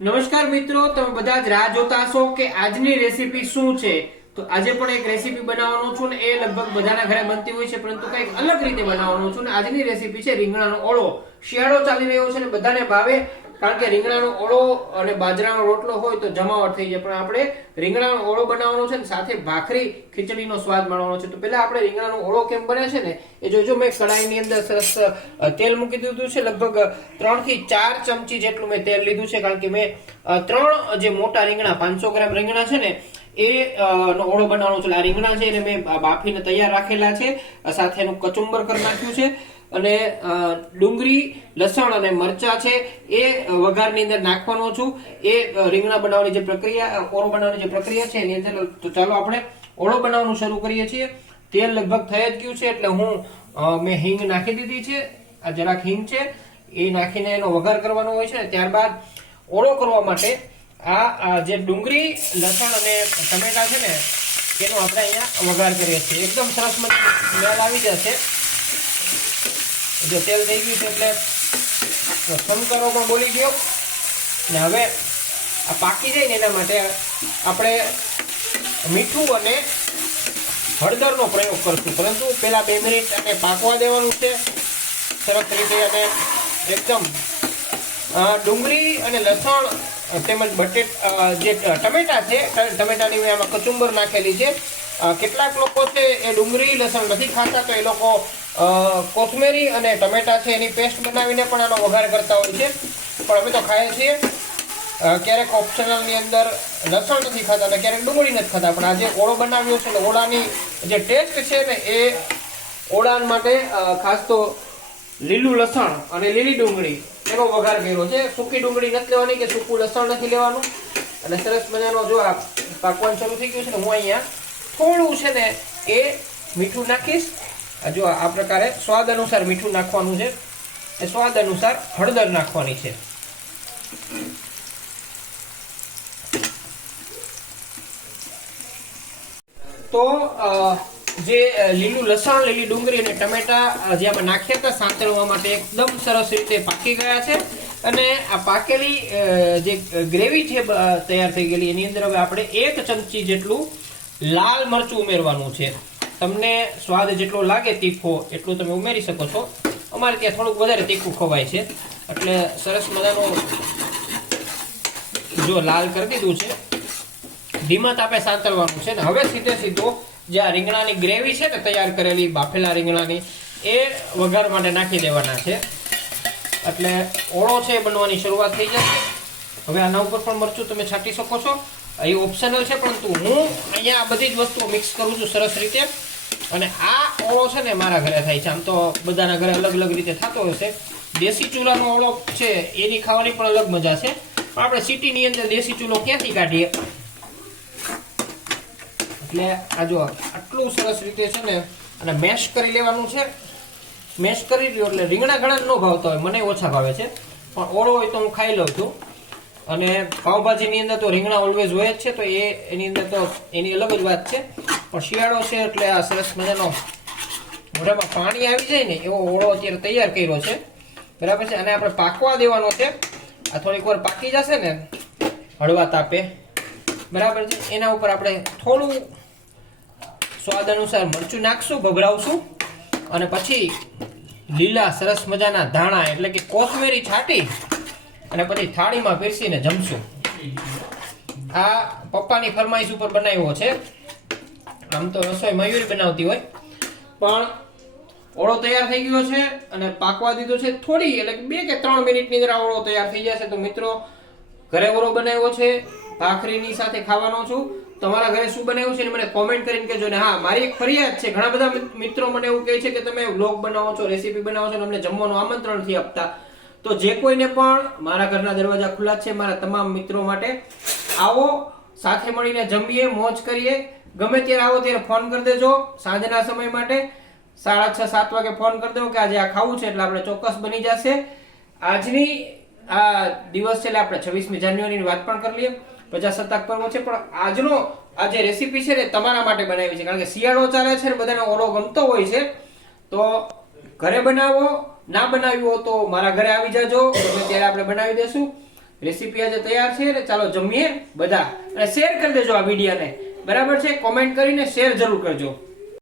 નમસ્કાર મિત્રો, તમે બધા જ રાહ જોતા હશો કે આજની રેસીપી શું છે। તો આજે પણ એક રેસીપી બનાવવાનો છું ને એ લગભગ બધાના ઘરે બનતી હોય છે, પરંતુ કંઈક અલગ રીતે બનાવવાનો છું ને આજની રેસીપી છે રીંગણાનો ઓળો। શિયાળો ચાલી રહ્યો છે ને બધાને ભાવે, કારણ કે રીંગણાનો ઓળો અને બાજરાનો રોટલો હોય તો જમાવટ થઈ જાય, પણ આપણે રીંગણાનો ઓળો બનાવવાનો છે ને સાથે ભાખરી ખીચડીનો સ્વાદ માણવાનો છે। તો પહેલા આપણે રીંગણાનો ઓળો કેમ બને છે ને એ જોજો। મેં કડાઈની અંદર સરસ તેલ મૂકી દીધું છે, લગભગ 3 થી 4 ચમચી જેટલું મેં તેલ લીધું છે, કારણ કે મેં 3 જે મોટા રીંગણા 500 ગ્રામ રીંગણા છે ને એ નો ઓળો બનાવવાનો છે। આ રીંગણા છે એને મેં બાફીને તૈયાર રાખેલા છે, સાથે એનું કચુંબર કરી નાખ્યું છે, અને ડુંગળી લસણ અને મરચા છે એ વઘારની અંદર નાખવાનો છું। એ રીંગણા બનાવવાની જે પ્રક્રિયા, ઓળો બનાવવાની જે પ્રક્રિયા છે એની અંદર। તો ચાલો આપણે ઓળો બનાવવાનું શરૂ કરીએ છીએ। તેલ લગભગ થઈ જ ગયું છે એટલે હું મેં હિંગ નાખી દીધી છે। આ જરાક હિંગ છે એ નાખીને એનો વઘાર કરવાનો હોય છે। ત્યારબાદ ઓળો કરવા માટે આ જે ડુંગળી લસણ અને ટમેટા છે ને એનો આપણે અહીંયા વઘાર કરીએ છીએ। એકદમ સરસ મજાની સ્મેલ આવી જશે। જો તેલ થઈ ગયું છે એટલે સમકરો પણ બોલી ગયો ને હવે આ પાકી જાય ને એના માટે આપણે મીઠું અને હળદરનો પ્રયોગ કરશું, પરંતુ પહેલા 2 મિનિટ અને પાકવા દેવાનું છે સરસ રીતે। અને એકદમ ડુંગળી અને લસણ તેમજ જે ટમેટા છે, ટમેટાની મેં આમાં કચુંબર નાખેલી છે। કેટલાક લોકો છે એ ડુંગળી લસણ નથી ખાતા, તો એ લોકો કોથમેરી અને ટમેટા છે એની પેસ્ટ બનાવીને પણ આનો વઘાર કરતા હોય છે, પણ અમે તો ખાઈએ છીએ। ક્યારેક ઓપ્શનલની અંદર લસણ નથી ખાતા અને ક્યારેક ડુંગળી નથી ખાતા, પણ આજે ઓળો બનાવ્યો છે એટલે ઓળાની જે ટેસ્ટ છે ને એ ઓળા માટે ખાસ તો લીલું લસણ અને લીલી ડુંગળી એનો વઘાર કર્યો છે। સૂકી ડુંગળી નથી લેવાની કે સૂકું લસણ નથી લેવાનું। અને સરસ મજાનો જો આ પાકવાનું શરૂ થઈ ગયું છે ને હું અહીંયા થોડું છે ને એ મીઠું નાખીશ। જો આ પ્રકારે સ્વાદ અનુસાર મીઠું નાખવાનું છે, એ સ્વાદ અનુસાર હળદર નાખવાની છે। તો જે લીલું લસણ, લીલી ડુંગળી અને ટમેટા જે આપણે નાખ્યા હતા સાંતળવા માટે એકદમ સરસ રીતે પાકી ગયા છે। અને આ પાકેલી જે ગ્રેવી છે તૈયાર થઈ ગયેલી એની અંદર હવે આપણે 1 ચમચી જેટલું લાલ મરચું ઉમેરવાનું છે। તમને સ્વાદ જેટલો લાગે તીખો એટલું તમે ઉમેરી શકો છો। અમારે ત્યાં થોડુંક વધારે તીખું ખવાય છે એટલે સરસ મજાનું જો લાલ કરી દીધું છે। ધીમા તાપે સાંતળવાનું છે ને હવે સીધો જે આ રીંગણાની ગ્રેવી છે ને તૈયાર કરેલી બાફેલા રીંગણાની એ વઘાર માટે નાખી દેવાના છે, એટલે ઓળો છે બનવાની શરૂઆત થઈ જશે। હવે આના ઉપર પણ મરચું તમે છાંટી શકો છો, એ ઓપ્શનલ છે, પરંતુ હું અહીંયા આ બધી જ વસ્તુઓ મિક્સ કરું છું સરસ રીતે। અને આ ઓળો છે ને મારા ઘરે થાય છે, આમ તો બધાના ઘરે અલગ અલગ રીતે થતો હશે। દેશી ચૂલાનો ઓળો છે એની ખાવાની પણ અલગ મજા છે, પણ આપણે સિટીની અંદર દેશી ચૂલો ક્યાંથી કાઢીએ, એટલે આ જો આટલું સરસ રીતે છે ને અને મેશ કરી લેવાનું છે। મેશ કરી લ્યો એટલે રીંગણા ઘણા ન ભાવતા હોય, મને ઓછા ભાવે છે, પણ ઓળો હોય તો હું ખાઈ લઉં છું। અને પાવભાજીની અંદર તો રીંગણા ઓલવેઝ હોય જ છે, તો એની અંદર તો એની અલગ જ વાત છે, પણ શિયાળો છે એટલે આ સરસ મજાનો મોઢામાં પાણી આવી જાય ને એવો ઓળો અત્યારે તૈયાર કર્યો છે, બરાબર છે। અને આપણે પાકવા દેવાનો છે, આ થોડીક વાર પાકી જશે ને હળવા તાપે, બરાબર છે। એના ઉપર આપણે થોડું સ્વાદ અનુસાર મરચું નાખશું, ભભરાવશું, અને પછી લીલા સરસ મજાના ધાણા એટલે કે કોથમેરી છાંટી અને પછી થાળીમાં પીરસીને જમશું। આ પપ્પાની ફરમાઈશ ઉપર બનાવ્યો છે, આમ તો રસોઈ મયુરી બનાવતી હોય, પણ ઓળો તૈયાર થઈ ગયો છે અને પાકવા દીધો છે થોડી, એટલે 2 કે 3 મિનિટની અંદર ઓળો તૈયાર થઈ જશે। તો મિત્રો, ઘરે ઓળો બનાવ્યો છે, ભાખરીની સાથે ખાવાનો છું। તમારા ઘરે શું બનાવ્યું છે મને કોમેન્ટ કરીને કહેજો। ને હા, મારી એક ફરિયાદ છે, ઘણા બધા મિત્રો મને એવું કહે છે કે તમે વ્લોગ બનાવો છો, રેસીપી બનાવો છો અને અમને જમવાનું આમંત્રણ નથી આપતા। તો જે કોઈને પણ મારા ઘરના દરવાજા ખુલ્લા છે, મારા તમામ મિત્રો માટે આવો, સાથે મળીને જમીએ, મોજ કરીએ। ગમે ત્યારે આવો ત્યારે ફોન કરી દેજો, સાંજના સમય માટે 6:30-7 વાગે ફોન કરી દો કે આજે આ ખાવું છે, એટલે આપણે ચોક્કસ બની જશે। આજની આ દિવસ છે એટલે આપણે 26મી જાન્યુઆરીની વાત પણ કરી લઈએ, પ્રજાસત્તાક પર્વ છે, પણ આજનો આ જે રેસીપી છે ને તમારા માટે બનાવી છે, કારણ કે શિયાળો ચાલે છે ને બધાને ઓળો ગમતો હોય છે। તો ઘરે બનાવો, ના બનાવ્યું હો તો મારા ઘરે આવી જાજો, ત્યારે આપણે બનાવી દેશું। રેસીપી આજે તૈયાર છે ને ચાલો જમીએ બધા અને શેર કરી દેજો આ વિડીયોને બરાબર છે કોમેન્ટ કરીને શેર જરૂર કરજો